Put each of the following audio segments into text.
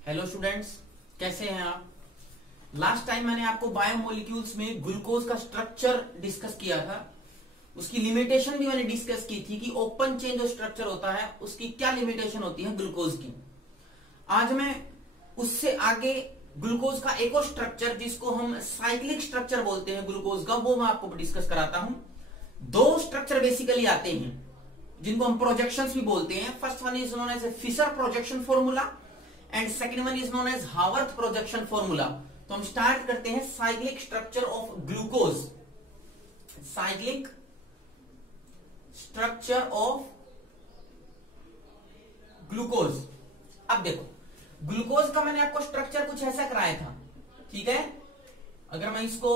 Hello students, कैसे हैं आप। लास्ट टाइम मैंने आपको बायोमोलिक्यूल्स में ग्लूकोज का स्ट्रक्चर डिस्कस किया था। उसकी लिमिटेशन भी मैंने डिस्कस की थी कि ओपन चेन जो स्ट्रक्चर होता है उसकी क्या लिमिटेशन होती है ग्लूकोज की। आज मैं उससे आगे ग्लूकोज का एक और स्ट्रक्चर जिसको हम साइक्लिक स्ट्रक्चर बोलते हैं ग्लूकोज का, वो मैं आपको डिस्कस कराता हूं। दो स्ट्रक्चर बेसिकली आते हैं जिनको हम प्रोजेक्शंस भी बोलते हैं। First one is known as Fisher projection formula and second one is known as Haworth projection formula. तो हम स्टार्ट करते हैं cyclic structure of glucose. Cyclic structure of glucose. अब देखो, ग्लूकोज का मैंने आपको स्ट्रक्चर कुछ ऐसा कराया था, ठीक है। अगर मैं इसको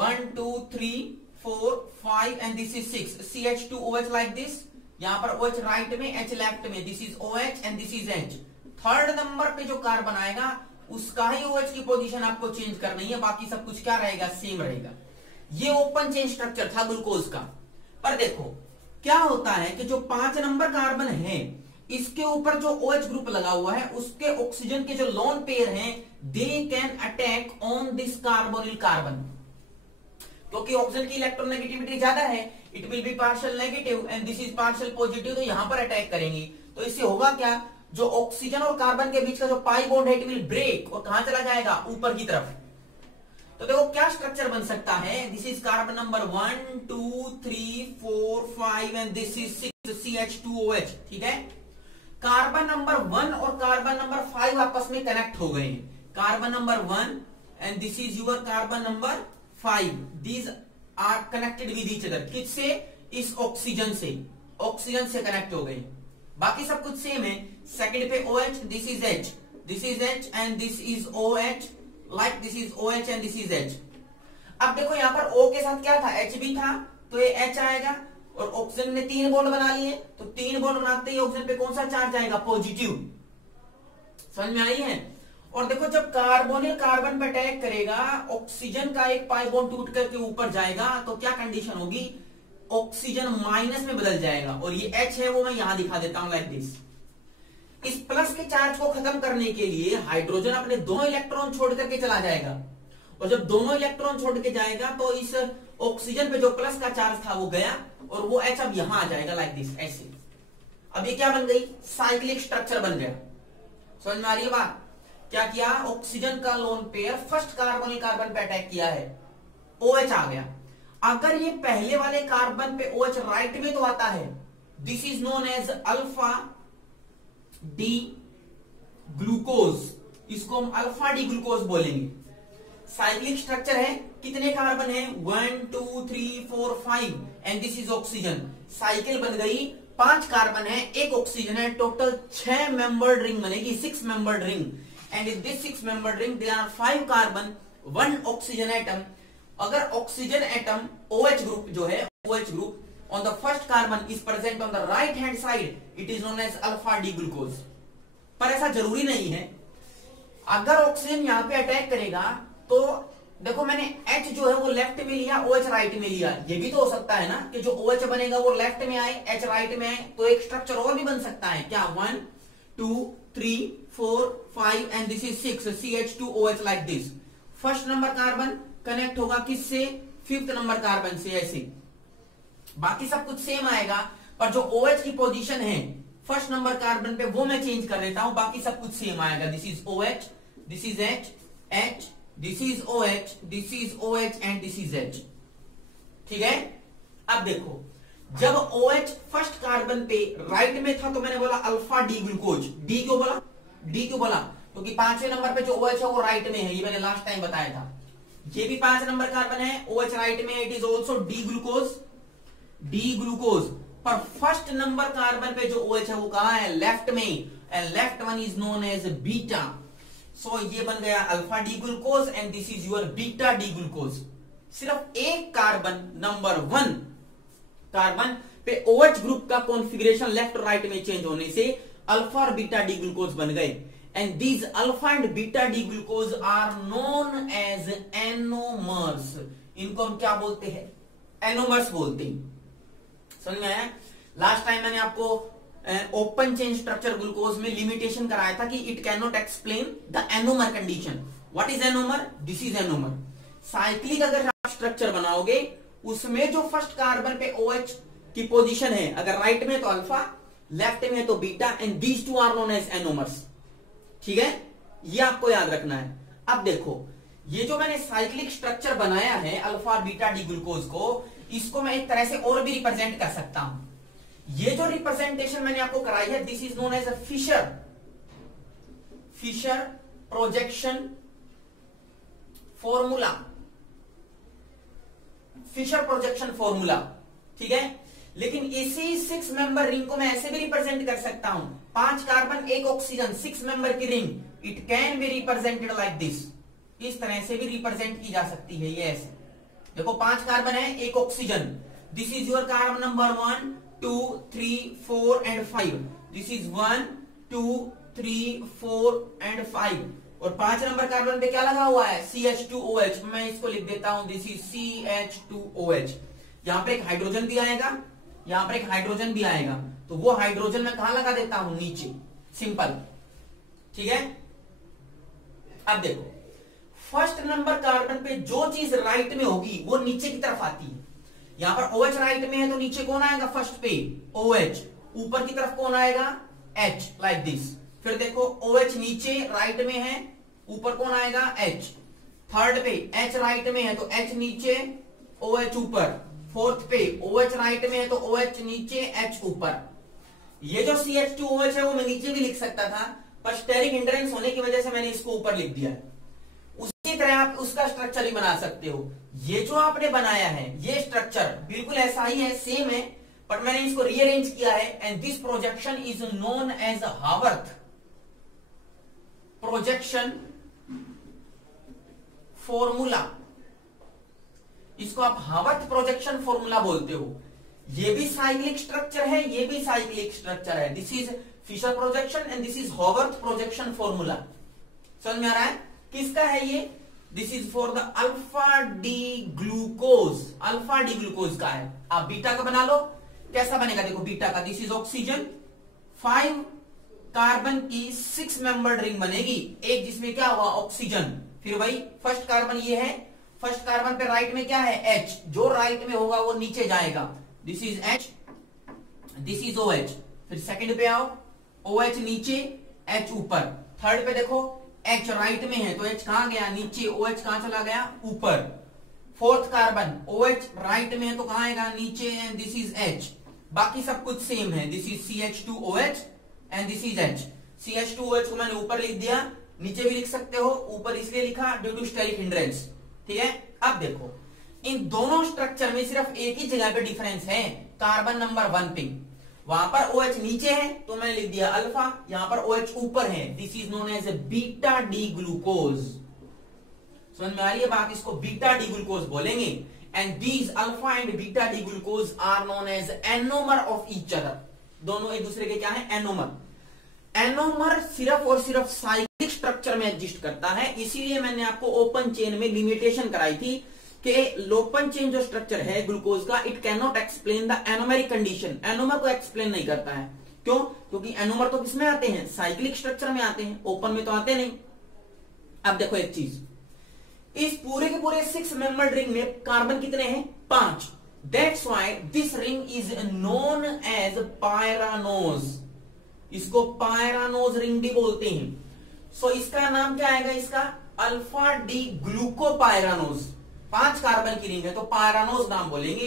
1 2 3 4 5 and this is 6 CH2OH like this. यहां पर OH राइट में, H लेफ्ट में, this is OH and this is H। Third number पे जो कार्बन आएगा उसका ही OH की पोजीशन आपको चेंज करनी है, बाकी सब कुछ क्या रहेगा, सेम रहेगा। ये ओपन चेन स्ट्रक्चर था ग्लूकोज का। पर देखो क्या होता है कि जो 5 नंबर कार्बन है इसके ऊपर जो OH ग्रुप लगा हुआ है उसके ऑक्सीजन के जो लोन पेयर हैं they can attack on this carbonyl carbon. क्योंकि ऑक्सीजन की इलेक्ट्रोनेगेटिविटी ज्यादा है, it will be partial negative and this is partial positive, तो यहां पर अटैक करेंगी। तो इससे होगा क्या, जो ऑक्सीजन और कार्बन के बीच का जो पाई बॉन्ड है इट विल ब्रेक और कहां चला जाएगा, ऊपर की तरफ। तो देखो क्या स्ट्रक्चर बन सकता है। This is carbon number 1 2 3 4 5 and this is 6 CH2OH, ठीक है। कार्बन नंबर 1 और कार्बन नंबर 5 आपस में कनेक्ट हो गए हैं। Carbon number 1 and this is your carbon number 5, these are connected with each other। किससे, इस ऑक्सीजन से, ऑक्सीजन से कनेक्ट हो गए। बाकी सब कुछ सेम है। सेकंड पे OH, this is H, this is H and this is OH, like this is OH and this is H। अब देखो यहां पर O के साथ क्या था, H भी था, तो ये H आएगा। और ऑक्सीजन ने 3 बॉन्ड बना लिए, तो 3 बॉन्ड बनाते ही ऑक्सीजन पे कौन सा चार्ज आएगा, पॉजिटिव। समझ में आई है। और देखो जब कार्बोनिल कार्बन पे अटैक करेगा, ऑक्सीजन का एक पाई बॉन्ड टूट करके ऊपर जाएगा, तो क्या कंडीशन होगी, ऑक्सीजन माइनस में बदल जाएगा। और ये H है वो मैं यहां दिखा देता हूं लाइक दिस। इस प्लस के चार्ज को खत्म करने के लिए हाइड्रोजन अपने दोनों इलेक्ट्रॉन छोड़ करके चला जाएगा। और जब दोनों इलेक्ट्रॉन छोड़ के जाएगा तो इस ऑक्सीजन पे जो प्लस का चार्ज था वो गया और वो H अब यहां आ जाएगा लाइक दिस, ऐसे। अब ये क्या बन गई, साइक्लिक स्ट्रक्चर बन गया। समझ में आ रही है बात। क्या किया, ऑक्सीजन का lone pair first carbonyl carbon पे अटैक किया है, OH आ गया। अगर ये पहले वाले कार्बन पे OH राइट में तो आता है, this is known as alpha D glucose. इसको हम अल्फा डी ग्लूकोज बोलेंगे। साइक्लिक स्ट्रक्चर है, कितने कार्बन है, 1 2 3 4 5 and this is oxygen. Cycle बन गई, 5 कार्बन है, एक ऑक्सीजन है, टोटल 6 मेंबर्ड रिंग बनेगी, 6 membered ring. And in this 6 membered ring there are 5 carbon, 1 oxygen atom। अगर ऑक्सीजन एटम OH ग्रुप जो है, OH group on the first carbon is present on the right hand side, it is known as alpha D glucose। पर ऐसा जरूरी नहीं है। अगर oxygen यहां पे अटैक करेगा तो देखो मैंने H जो है वो लेफ्ट में लिया, OH राइट में लिया। ये भी तो हो सकता है ना कि जो OH बनेगा वो लेफ्ट में आए, H राइट में आए, तो एक स्ट्रक्चर और भी बन सकता है। क्या, 1 2 3 4 5 and this is 6 CH2OH like this. First number carbon connect होगा किससे, 5th नंबर कार्बन से, ऐसे। बाकी सब कुछ सेम आएगा, पर जो OH की पोजीशन है फर्स्ट नंबर कार्बन पे वो मैं चेंज कर देता हूं, बाकी सब कुछ सेम आएगा। This is OH, this is H, H, this is OH, this is OH and this is H, ठीक है। अब देखो जब OH फर्स्ट कार्बन पे राइट में था तो मैंने बोला अल्फा डी ग्लूकोज। डी क्यों बोला, डी क्यों बोला, क्योंकि 5वें नंबर पे जो OH है वो राइट में है, ये मैंने लास्ट टाइम बताया था। ये भी 5 नंबर कार्बन है, OH राइट में, it is also D glucose, D glucose. पर फर्स्ट नंबर कार्बन पे जो OH है वो कहां है, लेफ्ट में, and left one is known as beta. So ये बन गया alpha D glucose and this is your beta D glucose. सिर्फ एक कार्बन नंबर 1 कार्बन पे OH ग्रुप का कॉन्फ़िगरेशन लेफ्ट और राइट में चेंज होने से अल्फा और बीटा डी ग्लूकोज बन गए। And these alpha and beta D glucose are known as anomers. इनको हम क्या बोलते हैं, एनोमर्स बोलते हैं। समझ में आया। लास्ट टाइम मैंने आपको ओपन चेन स्ट्रक्चर ग्लूकोज में लिमिटेशन कराया था कि it can not explain the anomer condition. What is anomer? This is anomer. Cyclic अगर आप स्ट्रक्चर बनाओगे उसमें जो फर्स्ट कार्बन पे OH की पोजीशन है, अगर राइट में तो अल्फा, लेफ्ट में तो beta, and these two are known as anomers. ठीक है, ये आपको याद रखना है। अब देखो, ये जो मैंने साइक्लिक स्ट्रक्चर बनाया है अल्फा बीटा डी ग्लूकोज को, इसको मैं एक तरह से और भी रिप्रेजेंट कर सकता हूं। ये जो रिप्रेजेंटेशन मैंने आपको कराई है, this is known as a Fisher projection formula. Fisher projection formula, ठीक है। लेकिन इसी 6 मेंबर रिंग को मैं ऐसे भी रिप्रेजेंट कर सकता हूं, 5 कार्बन 1 ऑक्सीजन 6 मेंबर की ring, it can be represented like this. इस तरह से भी रिप्रेजेंट की जा सकती है। ये ऐसे देखो, 5 कार्बन है 1 oxygen, this is your carbon number 1 2 3 4 and 5। This is 1 2 3 4 and 5। और 5 नंबर कार्बन पे क्या लगा हुआ है? CH2OH। मैं इसको लिख देता हूं, दिस इज CH2OH। यहां पे एक हाइड्रोजन भी आएगा, यहां पर एक हाइड्रोजन भी आएगा, तो वो हाइड्रोजन मैं कहां लगा देता हूं? नीचे, सिंपल। ठीक है। अब देखो, फर्स्ट नंबर कार्बन पे जो चीज राइट में होगी वो नीचे की तरफ आती है। यहां पर OH राइट में है तो नीचे कौन आएगा? फर्स्ट पे OH। ऊपर की तरफ कौन आएगा? H, like this. फिर देखो, OH नीचे राइट में है, ऊपर कौन आएगा? H। थर्ड पे H राइट में है तो H नीचे, OH ऊपर। फोर्थ पे OH राइट में है तो OH नीचे, H ऊपर। ये जो CH2OH है वो मैं नीचे भी लिख सकता था, पर स्टेरिक हिंड्रेंस होने की वजह से मैंने इसको ऊपर लिख दिया है। उसी तरह आप उसका स्ट्रक्चर भी बना सकते हो। ये जो आपने बनाया है ये स्ट्रक्चर बिल्कुल ऐसा ही है, सेम है, बट मैंने इसको रीअरेंज किया है, and this projection is known as Haworth projection formula. इसको आप हावर्थ प्रोजेक्शन फॉर्मूला बोलते हो। ये भी साइक्लिक स्ट्रक्चर है, ये भी साइक्लिक स्ट्रक्चर है। This is Fisher projection and this is Haworth projection formula. समझ में आ रहा है? किसका है ये? This is for the alpha D glucose. Alpha D glucose का है। आप बीटा का बना लो, कैसा बनेगा? देखो, बीटा का, दिस इज ऑक्सीजन, 5 कार्बन की 6 मेंबर्ड रिंग बनेगी, एक जिसमें क्या हुआ? ऑक्सीजन। फिर वही फर्स्ट कार्बन ये है, फर्स्ट कार्बन पे राइट में क्या है? H। जो राइट में होगा वो नीचे जाएगा, this is H, this is OH। फिर सेकंड पे आओ, OH नीचे, H ऊपर। थर्ड पे देखो, H राइट में है तो H कहां गया? नीचे। OH कहां चला गया? ऊपर। फोर्थ कार्बन OH राइट में है तो कहां आएगा? नीचे, एंड दिस इज H। बाकी सब कुछ सेम है, this is CH2OH and this is H। CH2OH को मैंने ऊपर लिख दिया, नीचे भी लिख सकते हो, ऊपर इसलिए लिखा ड्यू टू स्टेरिक हिंड्रेंस। ठीक है। अब देखो, इन दोनों स्ट्रक्चर में सिर्फ एक ही जगह पे डिफरेंस है, कार्बन नंबर 1 पे। वहां पर OH नीचे है तो मैंने लिख दिया अल्फा, यहां पर OH ऊपर है, this is known as beta D glucose. समझ में आ रही है बात? इसको बीटा डी ग्लूकोज बोलेंगे, and these alpha and beta D glucose are known as anomer of each other. दोनों एक दूसरे के क्या है? एनोमर। एनोमर सिर्फ और सिर्फ साइक्लिक स्ट्रक्चर में एग्जिस्ट करता है, इसीलिए मैंने आपको ओपन चेन में लिमिटेशन कराई थी कि ओपन चेन जो स्ट्रक्चर है ग्लूकोज का, it can not explain the anomeric condition. Anomer को एक्सप्लेन नहीं करता है। क्यों? क्योंकि एनोमर तो किसमें आते हैं? साइक्लिक स्ट्रक्चर में आते हैं, ओपन में तो आते नहीं। अब देखो एक चीज, इस पूरे के पूरे 6 मेंबर्ड रिंग में कार्बन कितने हैं? 5। That's why this ring is known as pyranose. इसको पायरानोज रिंग भी बोलते हैं। सो इसका नाम क्या आएगा? इसका अल्फा डी ग्लूकोपायरानोज। 5 कार्बन की रिंग है तो पायरानोज नाम बोलेंगे।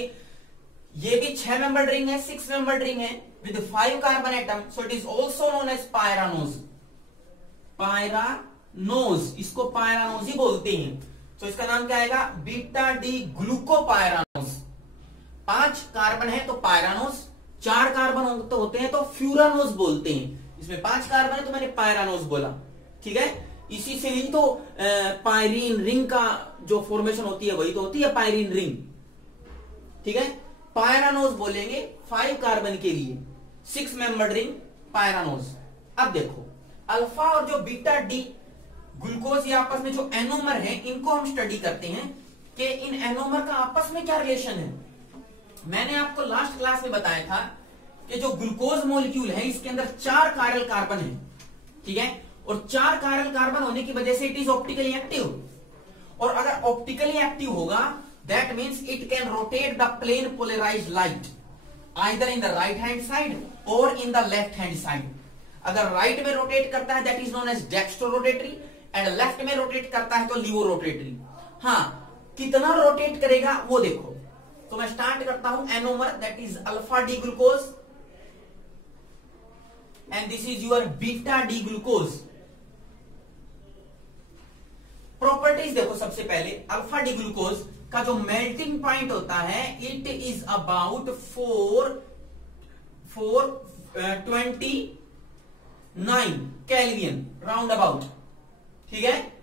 ये भी 6 मेंबर्ड रिंग है, 6 मेंबर्ड रिंग है with 5 carbon atom, so it is also known as pyranose. Pyranose, इसको पायरानोज ही बोलते हैं। तो इसका नाम क्या आएगा? Beta D glucopyranose. 5 कार्बन है तो पायरानोज, 4 कार्बन तो होते हैं तो फ्यूरानोज बोलते हैं। इसमें 5 कार्बन है तो मैंने पायरानोज बोला। ठीक है। इसी से ही तो पायरीन रिंग का जो फॉर्मेशन होती है वही तो होती है पायरीन रिंग। ठीक है। पायरानोज बोलेंगे 5 कार्बन के लिए, 6 मेंबर्ड रिंग पायरानोज। अब देखो, अल्फा और जो बीटा डी ग्लूकोज ये आपस में जो एनोमर है, इनको हम स्टडी करते हैं कि इन एनोमर का आपस में क्या रिलेशन है। मैंने आपको लास्ट क्लास में बताया था कि जो ग्लूकोज मॉलिक्यूल है इसके अंदर 4 कायरल कार्बन है, ठीक है, और 4 कायरल कार्बन होने की वजह से इट इज ऑप्टिकली एक्टिव, और अगर ऑप्टिकली एक्टिव होगा that means it can rotate the plane polarised light either in the right hand side और in the left hand side. अगर राइट में रोटेट करता है that is known as dextro rotatory, and left में rotate करता है तो लिवो rotatory. हाँ, कितना रोटेट करेगा वो देखो। तो मैं स्टार्ट करता हूं, anomer that is alpha D glucose and this is your beta D glucose. Properties देखो, सबसे पहले अल्फा डी ग्लूकोज का जो मेल्टिंग पॉइंट होता है it is about 429 kelvin round about, ठीक है।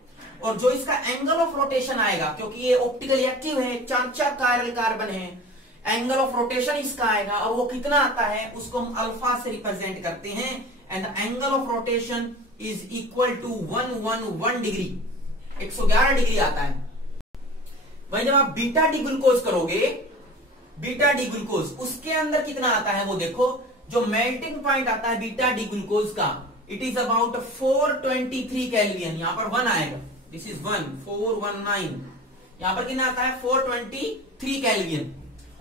और जो इसका एंगल ऑफ रोटेशन आएगा, क्योंकि ये ऑप्टिकली एक्टिव है, 4 कायरल कार्बन है, एंगल ऑफ रोटेशन इसका आएगा, और वो कितना आता है उसको हम अल्फा से रिप्रेजेंट करते हैं, and the angle of rotation is equal to 111 degree, 111 degree आता है। वहीं जब आप बीटा डी ग्लूकोज करोगे, बीटा डी ग्लूकोज उसके अंदर कितना आता है वो देखो। जो मेल्टिंग पॉइंट आता है बीटा डी ग्लूकोज का इट इज अबाउट 423 केल्विन, यहां पर 1 आएगा, दिस इज 1 419, यहां पर कितना आता है 423 केल्विन,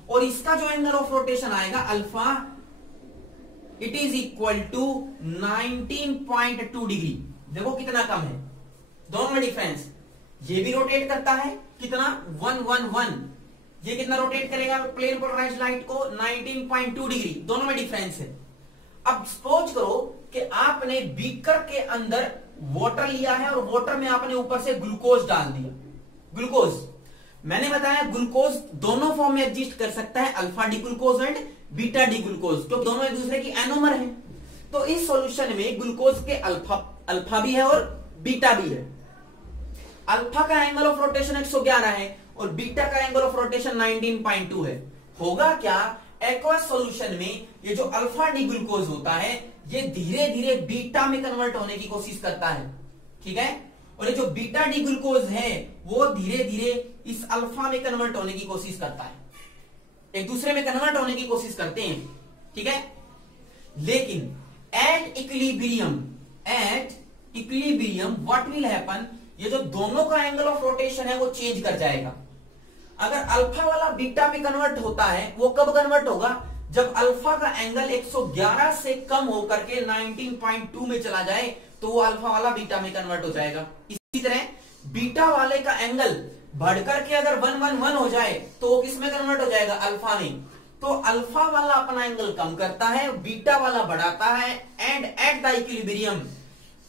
और इसका जो एंगल ऑफ रोटेशन आएगा alpha it is equal to 19.2 degree. देखो कितना कम है, दोनों में डिफरेंस। ये भी रोटेट करता है कितना 111, ये कितना रोटेट करेगा प्लेन पोलराइज्ड लाइट को 19.2 डिग्री, दोनों में डिफरेंस है। अब सपोज करो कि आपने बीकर के अंदर वाटर लिया है और वाटर में आपने ऊपर से ग्लूकोज डाल दिया। ग्लूकोज मैंने बताया ग्लूकोज दोनों फॉर्म में एग्जिस्ट कर सकता है, alpha D glucose and beta D glucose, क्योंकि दोनों एक दूसरे की एनोमर है। तो इस सॉल्यूशन में ग्लूकोज के अल्फा भी है और बीटा भी है। अल्फा का एंगल ऑफ रोटेशन 111 है और बीटा का एंगल ऑफ रोटेशन 19.2 है। होगा क्या, एक्वस सॉल्यूशन में ये जो अल्फा डी ग्लूकोज होता है ये धीरे धीरे बीटा में कन्वर्ट होने की कोशिश करता है, ठीक है, और ये जो बीटा डी ग्लूकोज है वो धीरे धीरे इस अल्फा में कन्वर्ट होने की कोशिश करता है, एक दूसरे में कन्वर्ट होने की कोशिश करते हैं, ठीक है। लेकिन at equilibrium what will happen, ये जो दोनों का एंगल ऑफ रोटेशन है वो चेंज कर जाएगा। अगर अल्फा वाला बीटा में कन्वर्ट होता है वो कब कन्वर्ट होगा, जब अल्फा का एंगल 111 से कम होकर के 19.2 में चला जाए तो वो अल्फा वाला बीटा में कन्वर्ट हो जाएगा। इसी तरह बीटा वाले का एंगल बढ़कर के अगर 111 हो जाए तो वो किस में कन्वर्ट हो जाएगा, अल्फा में। तो अल्फा वाला अपना एंगल कम करता है, बीटा वाला बढ़ाता है, and at the equilibrium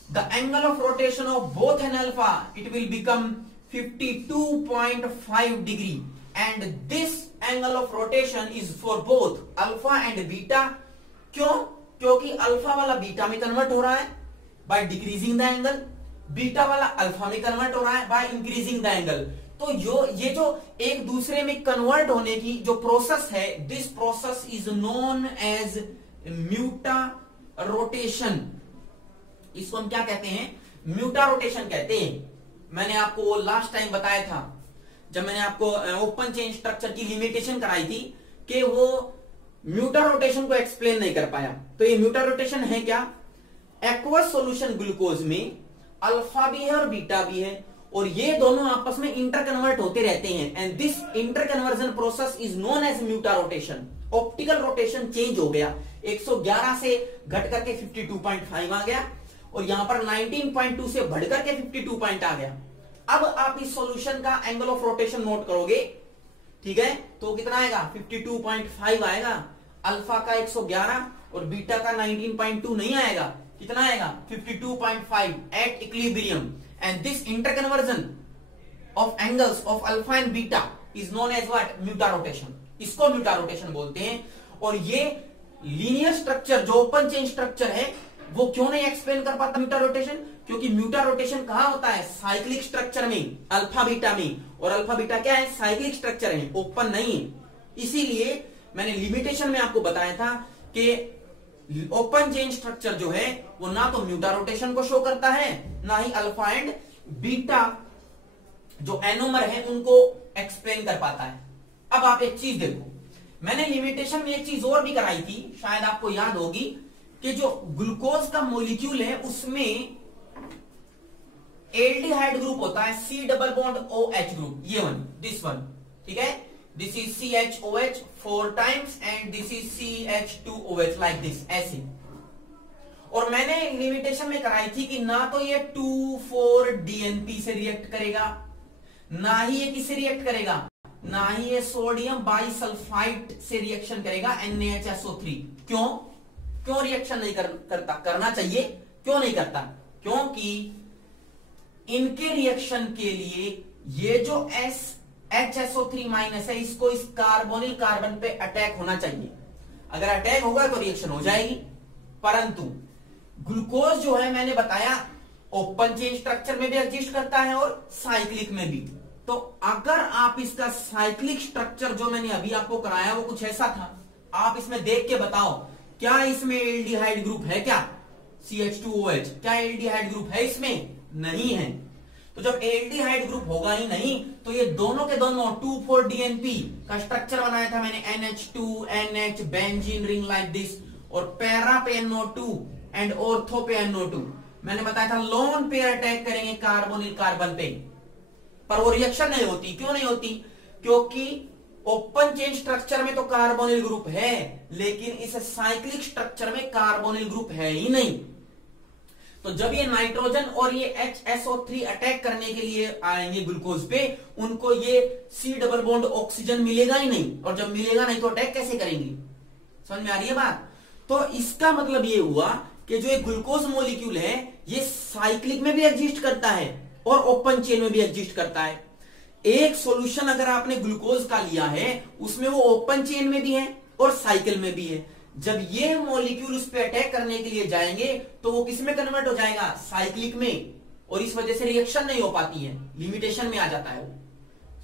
the angle of rotation of both and alpha it will become 52.5 degree, and this angle of rotation is for both alpha and beta. क्यों, क्योंकि अल्फा वाला बीटा में convert हो रहा है by decreasing the angle, beta वाला alpha में convert हो रहा है बाय इंक्रीजिंग द एंगल। तो ये जो एक दूसरे में कन्वर्ट होने की जो प्रोसेस है, this process is known as mutarotation. इसको हम क्या कहते हैं, म्यूटा रोटेशन कहते हैं। मैंने आपको वो लास्ट टाइम बताया था जब मैंने आपको ओपन चेन स्ट्रक्चर की लिमिटेशन कराई थी कि वो म्यूटा रोटेशन को एक्सप्लेन नहीं कर पाया। तो ये म्यूटा रोटेशन है क्या, एक्वस सॉल्यूशन ग्लूकोज में अल्फा भी है और बीटा भी है, और ये दोनों आपस में इंटर कन्वर्ट होते रहते हैं, and this interconversion process is known as mutarotation. Optical rotation change हो गया, 111 से घट करके 52.5 आ गया, और यहां पर 19.2 से बढ़कर के 52 पॉइंट आ गया। अब आप इस सॉल्यूशन का एंगल ऑफ रोटेशन नोट करोगे, ठीक है, तो कितना आएगा 52.5 आएगा। अल्फा का 111 और बीटा का 19.2 नहीं आएगा, कितना आएगा 52.5 at equilibrium, and this interconversion of angles of alpha and beta is known as what, mutarotation. इसको म्यूटा रोटेशन बोलते हैं। और ये लीनियर स्ट्रक्चर जो ओपन चेन स्ट्रक्चर है वो क्यों नहीं एक्सप्लेन कर पाता म्यूटा रोटेशन, क्योंकि म्यूटा रोटेशन कहां होता है, साइक्लिक स्ट्रक्चर में, अल्फा बीटा में, और अल्फा बीटा क्या है, साइक्लिक स्ट्रक्चर है, ओपन नहीं है। इसीलिए मैंने लिमिटेशन में आपको बताया था कि ओपन चेन स्ट्रक्चर जो है वो ना तो म्यूटा रोटेशन को शो करता है, ना ही अल्फा एंड बीटा जो एनोमर है उनको एक्सप्लेन कर पाता है। अब आप एक चीज देखो, मैंने लिमिटेशन में एक चीज और भी कराई थी, शायद आपको याद होगी, कि जो ग्लूकोज का मॉलिक्यूल है उसमें एल्डिहाइड ग्रुप होता है, C double bond OH group, ये वन, दिस वन, ठीक है, this is CHOH 4 times and this is CH2OH like this, ऐसे। और मैंने लिमिटेशन में कराई थी कि ना तो ये 2,4-DNP से रिएक्ट करेगा, ना ही ये किससे रिएक्ट करेगा, ना ही ये सोडियम बाइसल्फाइड से रिएक्शन करेगा NaHSO3। क्यों रिएक्शन नहीं करता? करना चाहिए, क्यों नहीं करता? क्योंकि इनके रिएक्शन के लिए ये जो HSO3 माइनस है, इसको इस कार्बोनिल कार्बन पे अटैक होना चाहिए। अगर अटैक होगा तो रिएक्शन हो जाएगी। परंतु ग्लूकोज जो है, मैंने बताया ओपन चेन स्ट्रक्चर में भी एग्जिस्ट करता है और साइक्लिक में भी। तो अगर आप इसका साइक्लिक स्ट्रक्चर जो मैंने अभी आपको कराया वो कुछ ऐसा था, आप इसमें देख के बताओ क्या इसमें एल्डिहाइड ग्रुप है? क्या CH2OH, क्या एल्डिहाइड ग्रुप है इसमें? नहीं है। तो जब एल्डिहाइड ग्रुप होगा ही नहीं तो ये दोनों के दोनों 2,4-DNP का स्ट्रक्चर बनाया था मैंने, NH2NH benzene ring like this, और पैरा पे NO2 एंड ऑर्थो पे NO2। मैंने बताया था लोन पेयर अटैक करेंगे कार्बोनिल कार्बन पे, पर वो रिएक्शन नहीं होती। क्यों नहीं होती? क्योंकि ओपन चेन स्ट्रक्चर में तो कार्बोनिल ग्रुप है, लेकिन इस साइक्लिक स्ट्रक्चर में कार्बोनिल ग्रुप है ही नहीं। तो जब ये नाइट्रोजन और ये HSO3 अटैक करने के लिए आएंगे ग्लूकोज पे, उनको ये C डबल बॉन्ड ऑक्सीजन मिलेगा ही नहीं, और जब मिलेगा नहीं तो अटैक कैसे करेंगे? समझ में आ रही है बात? तो इसका मतलब ये हुआ कि जो एक ग्लूकोज मॉलिक्यूल है ये साइक्लिक में भी एग्जिस्ट करता है और ओपन चेन में भी एग्जिस्ट करता है। एक सॉल्यूशन अगर आपने ग्लूकोज का लिया है उसमें वो ओपन चेन में भी है और साइकिल में भी है। जब ये मॉलिक्यूल उस पर अटैक करने के लिए जाएंगे तो वो किस में कन्वर्ट हो जाएगा? साइक्लिक में, और इस वजह से रिएक्शन नहीं हो पाती है, लिमिटेशन में आ जाता है वो।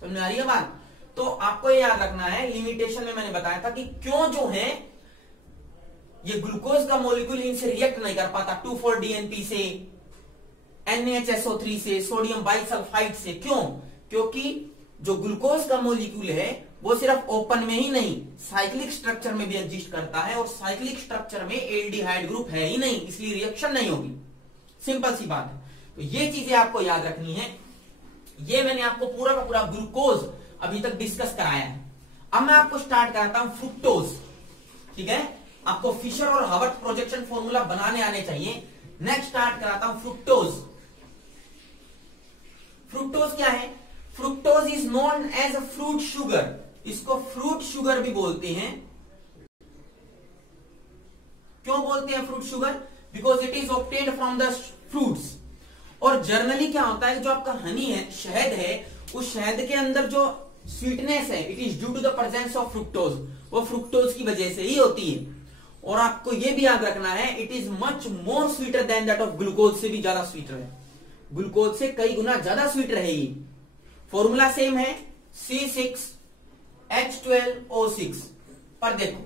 समझ में आ रही है बात? तो आपको ये याद रखना है, लिमिटेशन में मैंने बताया था कि क्यों जो है ये ग्लूकोज का मॉलिक्यूल इनसे रिएक्ट नहीं कर पाता, 2,4-DNP से, NaHSO3 से, सोडियम बाइसल्फाइड से। क्यों? क्योंकि जो ग्लूकोज का मॉलिक्यूल है वो सिर्फ ओपन में ही नहीं, साइक्लिक स्ट्रक्चर में भी एग्जिस्ट करता है, और साइक्लिक स्ट्रक्चर में एल्डिहाइड ग्रुप है ही नहीं, इसलिए रिएक्शन नहीं होगी। सिंपल सी बात है। तो ये चीजें आपको याद रखनी है। ये मैंने आपको पूरा का पूरा ग्लूकोज अभी तक डिस्कस कराया है। अब मैं आपको स्टार्ट कराता हूं फ्रुक्टोज। ठीक है, आपको फिशर और हावर्थ प्रोजेक्शन फॉर्मूला बनाने आने चाहिए। नेक्स्ट स्टार्ट कराता हूं फ्रुक्टोज। फ्रुक्टोज क्या है? Fructose is known as a fruit sugar. इसको फ्रूट शुगर भी बोलते हैं। क्यों बोलते हैं fruit sugar? Because it is obtained from the fruits. और जनरली क्या होता है, जो आपका हनी है, शहद है, उस शहद के अंदर जो स्वीटनेस है, it is due to the presence of fructose. वो फ्रुक्टोज की वजह से ही होती है। और आपको यह भी याद रखना है, it is much more sweeter than that of glucose. से भी ज्यादा स्वीटर है, ग्लूकोज से कई गुना ज्यादा स्वीटर है ये। फॉर्मूला सेम है, C6H12O6। पर देखो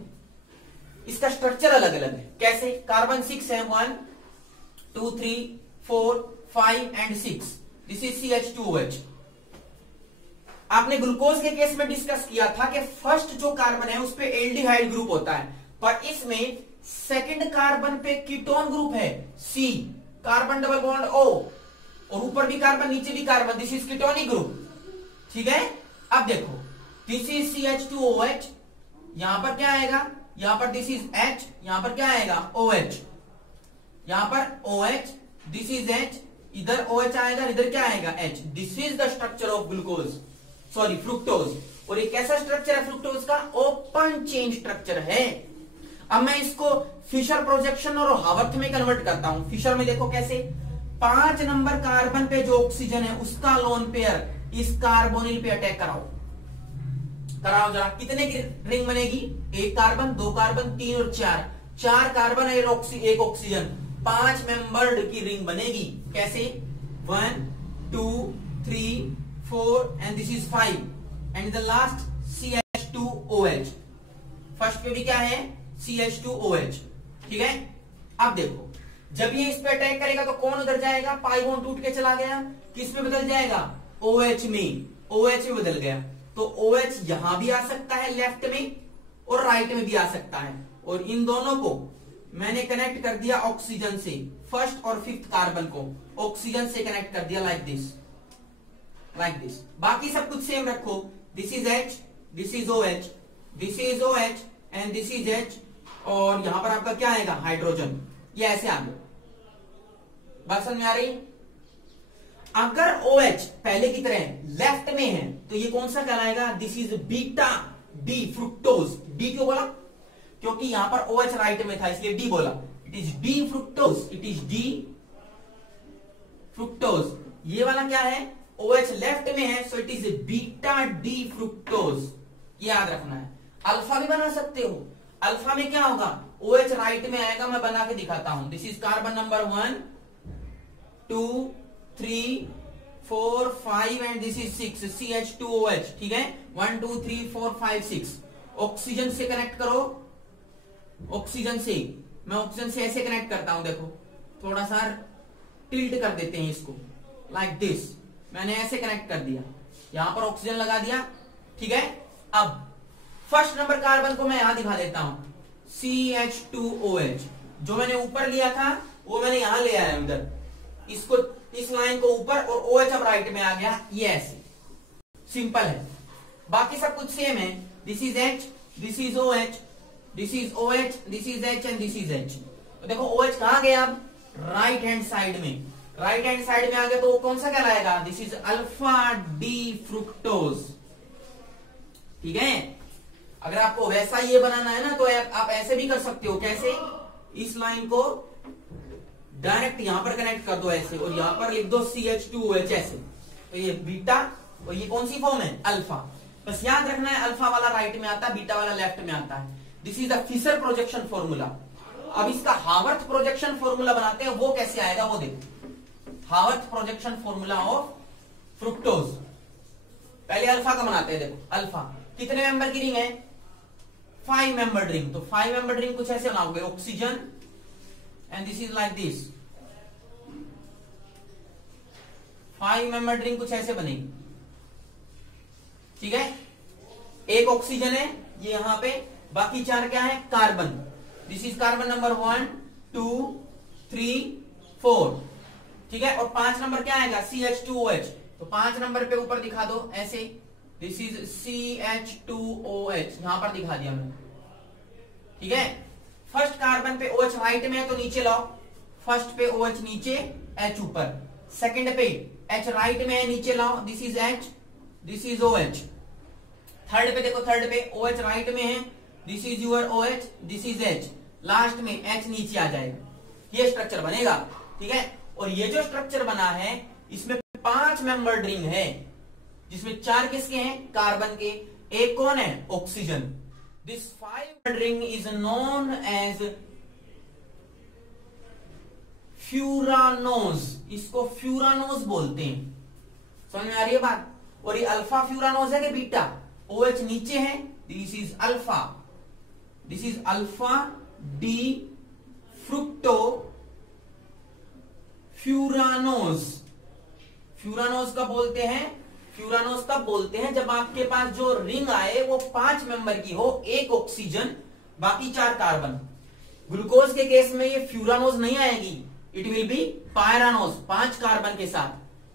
इसका स्ट्रक्चर अलग अलग है। कैसे? कार्बन 6 है, 1 2 3 4 5 एंड 6। This is CH2OH। आपने ग्लूकोज के केस में डिस्कस किया था कि फर्स्ट जो कार्बन है उस पे एल्डिहाइड ग्रुप होता है, पर इसमें सेकंड कार्बन पे कीटोन ग्रुप है, C, carbon double bond O, और ऊपर भी कार्बन नीचे भी carbon, this is ketonic group. ठीक है, अब देखो दिस इज CH2OH, यहां पर क्या आएगा? यहां पर दिस इज H, यहां पर क्या आएगा? OH, यहां पर OH, दिस इज H, इधर OH आएगा, इधर क्या आएगा? H। This is the structure of glucose, sorry fructose. और ये कैसा स्ट्रक्चर है फ्रुक्टोज का? ओपन चेन स्ट्रक्चर है। अब मैं इसको फिशर प्रोजेक्शन और हावर्थ में कन्वर्ट करता हूं। फिशर में देखो कैसे, 5 नंबर कार्बन पे जो ऑक्सीजन है उसका लोन पेयर इस कार्बोनिल पे अटैक कराओ जरा। कितने की रिंग बनेगी? 1 कार्बन, 2 कार्बन, 3 और 4। 4 कार्बन एक ऑक्सीजन, 5 मेंबर्ड की रिंग बनेगी। कैसे? 1 2 3 4 and this is 5 and the last CH2OH। First पे भी क्या है? CH2OH। ठीक है, अब देखो जब ये इस पे अटैक करेगा तो कौन उधर जाएगा? पाई बॉन्ड टूट के चला गया, किस में बदल जाएगा? OH में। OH में बदल गया, तो OH यहां भी आ सकता है लेफ्ट में, और राइट में भी आ सकता है। और इन दोनों को मैंने कनेक्ट कर दिया ऑक्सीजन से, फर्स्ट और फिफ्थ कार्बन को ऑक्सीजन से कनेक्ट कर दिया लाइक दिस। बाकी सब कुछ सेम रखो। This is H, this is OH, this is OH and this is H, और यहां पर आपका क्या आएगा, हाइड्रोजन। ये ऐसे आ गया। बात समझ में आ रही? अगर OH पहले की तरह लेफ्ट में है तो ये कौन सा कहलाएगा, this is beta D fructose. D क्यों बोला, क्योंकि यहां पर OH राइट में था इसलिए डी बोला। It is D fructose, it is D fructose. ये वाला क्या है, OH लेफ्ट में है, सो it is beta D fructose. याद रखना है। अल्फा भी बना सकते हो। अल्फा में क्या होगा, OH राइट में आएगा, मैं बना के दिखाता हूं। This is carbon number 1 2 3 4 5 and this is 6 CH2OH। ठीक है, 1 2 3 4 5 6। ऑक्सीजन से कनेक्ट करो, ऑक्सीजन से। मैं ऑक्सीजन से ऐसे कनेक्ट करता हूं, देखो थोड़ा सा टिल्ट कर देते हैं इसको लाइक दिस। मैंने ऐसे कनेक्ट कर दिया, यहां पर ऑक्सीजन लगा दिया। ठीक है, अब फर्स्ट नंबर कार्बन को मैं यहां दिखा देता हूं, CH2OH। जो मैंने ऊपर लिया था वो मैंने यहां ले आया उधर, इसको इस लाइन को ऊपर, और OH अब राइट में आ गया। ये ऐसे सिंपल है। बाकी सब कुछ सेम है। This is H, this is OH, this is OH, this is H and this is H। तो देखो OH कहां गया, अब राइट हैंड साइड में। राइट हैंड साइड में आ गया तो वो कौन सा कहलाएगा, this is alpha D fructose. ठीक है, अगर आपको वैसा ये बनाना है ना तो आप ऐसे भी कर सकते हो। कैसे, इस लाइन को डायरेक्ट यहां पर कनेक्ट कर दो ऐसे, और यहां पर लिख दो CH2OH ऐसे। तो ये बीटा, और ये कौन सी फॉर्म है, अल्फा। बस याद रखना है, अल्फा वाला राइट में आता है, बीटा वाला लेफ्ट में आता है। This is the Fisher projection formula. अब इसका हावर्थ प्रोजेक्शन फॉर्मूला बनाते हैं, वो कैसे आएगा वो देखो। Haworth projection formula of fructose. पहले अल्फा का बनाते हैं। देखो अल्फा कितने मेंबर की रिंग है, 5 मेंबर रिंग। तो 5 मेंबर रिंग कुछ ऐसे बनाओगे, oxygen and this is like this. 5 member ring कुछ ऐसे बनेगी। ठीक है, एक ऑक्सीजन है ये यहां पे, बाकी 4 क्या है, carbon. This is carbon number 1 2 3 4। ठीक है, और 5 नंबर क्या आएगा, CH2OH। तो 5 नंबर पे ऊपर दिखा दो ऐसे, दिस इज CH2OH, यहां पर दिखा दिया मैंने। ठीक है, फर्स्ट कार्बन पे OH राइट में है तो नीचे लाओ, फर्स्ट पे OH नीचे, H ऊपर। सेकंड पे H राइट में है, नीचे लाओ, this is H, this is OH। Third पे देखो, थर्ड पे OH राइट में है, this is your OH, this is H। Last में H नीचे आ जाएगा। ये स्ट्रक्चर बनेगा। ठीक है, और ये जो स्ट्रक्चर बना है इसमें 5 मेंबर्ड रिंग है, जिसमें 4 किसके हैं, कार्बन के, एक कौन है, oxygen. This 5 membered ring is known as furanose. इसको फ्यूरानोज बोलते हैं। समझ में आ रही है बात। और ये अल्फा फ्यूरानोज है कि बीटा, OH नीचे है, this is alpha, this is alpha D fructo furanose. Furanose कब बोलते हैं, फ्यूरानोज कब बोलते हैं, जब आपके पास जो रिंग आए वो 5 मेंबर की हो, एक ऑक्सीजन बाकी 4 कार्बन। ग्लूकोज के केस में ये फ्यूरानोज नहीं आएगी, it will be pyranose. 5 carbon के साथ,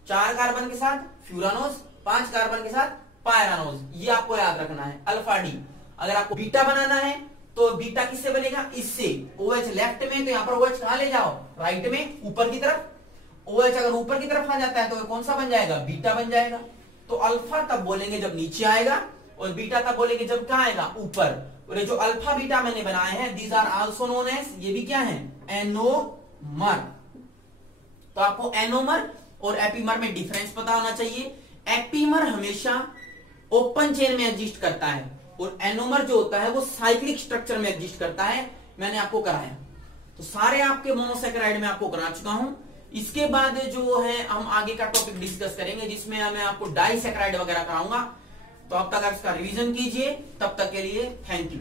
4 कार्बन के साथ फ्यूरानोज, 5 कार्बन के साथ पायरानोज। ये आपको याद रखना है, अल्फा डी। अगर आपको बीटा बनाना है तो बीटा किससे बनेगा, इससे। OH लेफ्ट में, तो यहां पर OH कहां ले जाओ, राइट में, ऊपर की तरफ। OH अगर ऊपर की तरफ आ जाता है तो कौन सा बन जाएगा, बीटा बन जाएगा। तो अल्फा तब बोलेंगे जब नीचे आएगा, और बीटा तब बोलेंगे जब कहां आएगा, ऊपर। और ये जो अल्फा बीटा मैंने बनाए हैं, these are also known as, ये भी क्या है, एनोमर। तो आपको एनोमर और एपीमर में डिफरेंस पता होना चाहिए। एपीमर हमेशा ओपन चेन में एग्जिस्ट करता है, और एनोमर जो होता है वो साइक्लिक स्ट्रक्चर में एग्जिस्ट करता है। मैंने आपको कराया, तो सारे आपके मोनोसेकेराइड में आपको करा चुका हूं। इसके बाद जो है हम आगे का टॉपिक डिस्कस करेंगे, जिसमें मैं आपको डाइसेकेराइड वगैरह कराऊंगा। तो अब तक आप इसका रिवीजन कीजिए। तब तक के लिए थैंक यू।